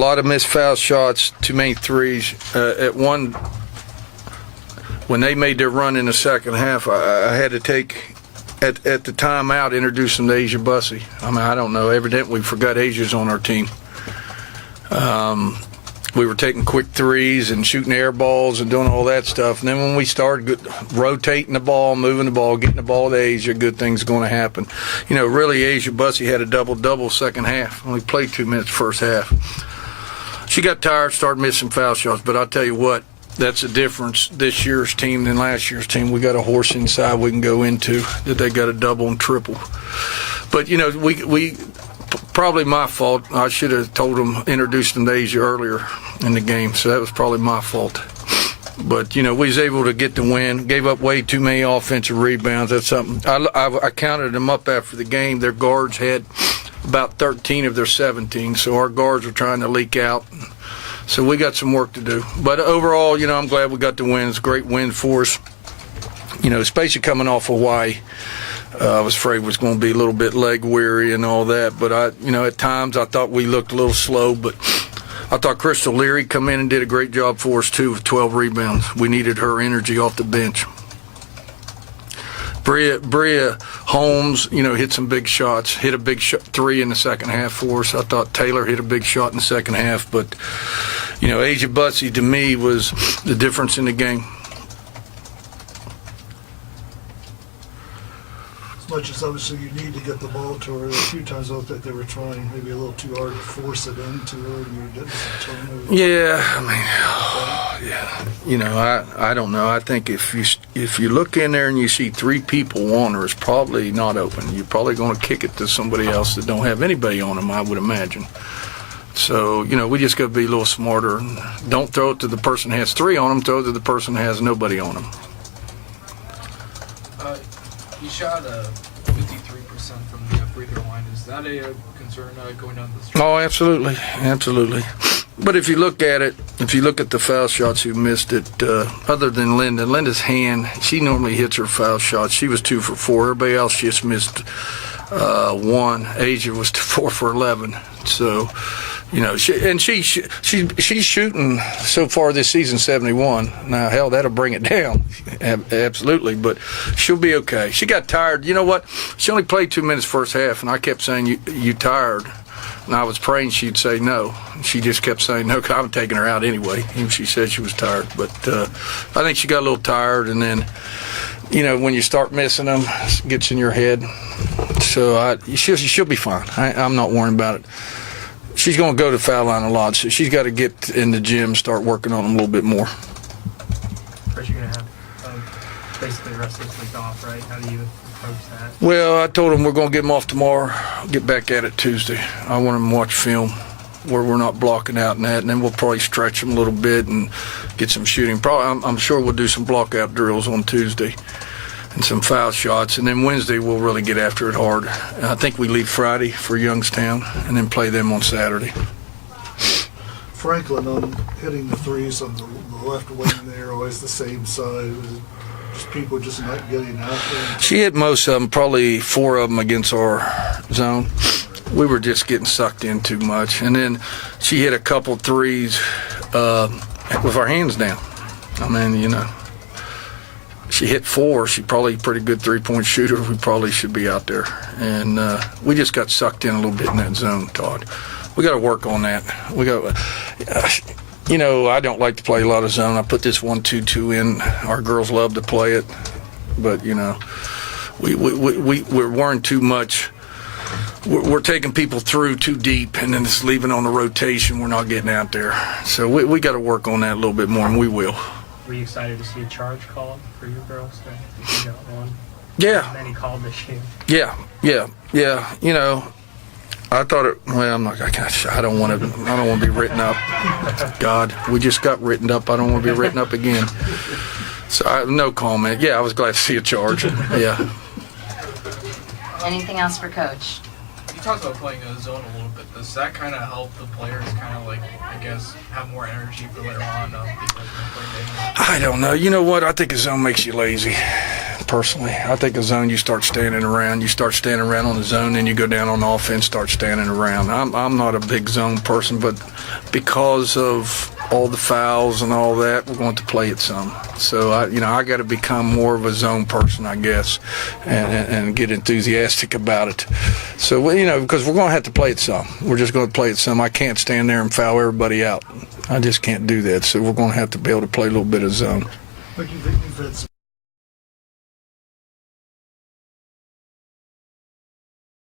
A lot of missed foul shots, too many threes. When they made their run in the second half, I had to take, at the timeout, introduce them to Asia Bussey. I mean, I don't know. Evidently, we forgot Asia's on our team. We were taking quick threes and shooting air balls and doing all that stuff. And then when we started rotating the ball, moving the ball, getting the ball to Asia, good things going to happen. You know, really, Asia Bussey had a double-double second half. Only played 2 minutes first half. She got tired, started missing foul shots. But I'll tell you what, that's a difference this year's team than last year's team. We got a horse inside we can go into that they got a double and triple. But, you know, we probably my fault. I should have introduced them to Asia earlier in the game, so that was probably my fault. But, you know, we was able to get the win, gave up way too many offensive rebounds. That's something. I counted them up after the game. Their guards had about 13 of their 17, so our guards were trying to leak out. So we got some work to do. But overall, you know, I'm glad we got the win. It's a great win for us. You know, especially coming off Hawaii. I was afraid was going to be a little bit leg weary and all that. But, at times I thought we looked a little slow. But I thought Crystal Leary come in and did a great job for us, too, with 12 rebounds. We needed her energy off the bench. Bria Holmes, hit some big shots, hit a big three in the second half for us. I thought Taylor hit a big shot in the second half. But, Asia Bussey, to me, was the difference in the game. Much as obviously you need to get the ball to her. A few times I thought they were trying maybe a little too hard to force it into her, and you didn't turn. Yeah, I don't know. I think if you look in there and you see three people on her, it's probably not open. You're probably going to kick it to somebody else that don't have anybody on them, I would imagine. So, we just got to be a little smarter. Don't throw it to the person that has three on them. Throw it to the person that has nobody on them. You shot 53% from the free throw line. Is that a concern going down the stretch? Oh, absolutely. But if you look at the foul shots who missed it, other than Linda's hand, she normally hits her foul shots. She was 2 for 4. Everybody else just missed 1. Asia was 4 for 11. So, she's shooting so far this season 71. Now, hell, that'll bring it down, absolutely. But she'll be okay. She got tired. You know what? She only played 2 minutes first half, and I kept saying, "You tired?" And I was praying she'd say no. She just kept saying no, because I'm taking her out anyway. Even she said she was tired. But I think she got a little tired, and then, when you start missing them, it gets in your head. So she'll be fine. I'm not worrying about it. She's going to go to the foul line a lot, so she's got to get in the gym, start working on them a little bit more. First, you're going to have basically the rest of this week off, right? How do you approach that? Well, I told them we're going to get them off tomorrow, get back at it Tuesday. I want them to watch film where we're not blocking out and that, and then we'll probably stretch them a little bit and get some shooting. I'm sure we'll do some block-out drills on Tuesday and some foul shots, and then Wednesday we'll really get after it hard. And I think we leave Friday for Youngstown and then play them on Saturday. Franklin on hitting the threes on the left wing there, always the same side. Was it just people just not getting out there? She hit most of them, probably 4 of them against our zone. We were just getting sucked in too much. And then she hit a couple threes with our hands down. She hit 4. She's probably a pretty good three-point shooter. We probably should be out there. And we just got sucked in a little bit in that zone, Todd. We got to work on that. I don't like to play a lot of zone. I put this 1-2-2 in. Our girls love to play it. But, we're worrying too much. We're taking people through too deep, and then it's leaving on the rotation. We're not getting out there. So we got to work on that a little bit more, and we will. Were you excited to see a charge call for your girls? You got one. Yeah. And then he called this year. Yeah. I thought it. Well, I'm not. I don't want to be written up. God, we just got written up. I don't want to be written up again. So no comment. Yeah, I was glad to see a charge. Yeah. Anything else for Coach? You talked about playing a zone a little bit. Does that kind of help the players have more energy for later on? I don't know. You know what? I think a zone makes you lazy. personally. I think a zone, you start standing around. You start standing around on the zone, then you go down on offense, start standing around. I'm not a big zone person, but because of all the fouls and all that, we're going to play it some. So, I got to become more of a zone person, I guess, and get enthusiastic about it. So, because we're going to have to play it some. We're just going to play it some. I can't stand there and foul everybody out. I just can't do that. So we're going to have to be able to play a little bit of zone. But you've had some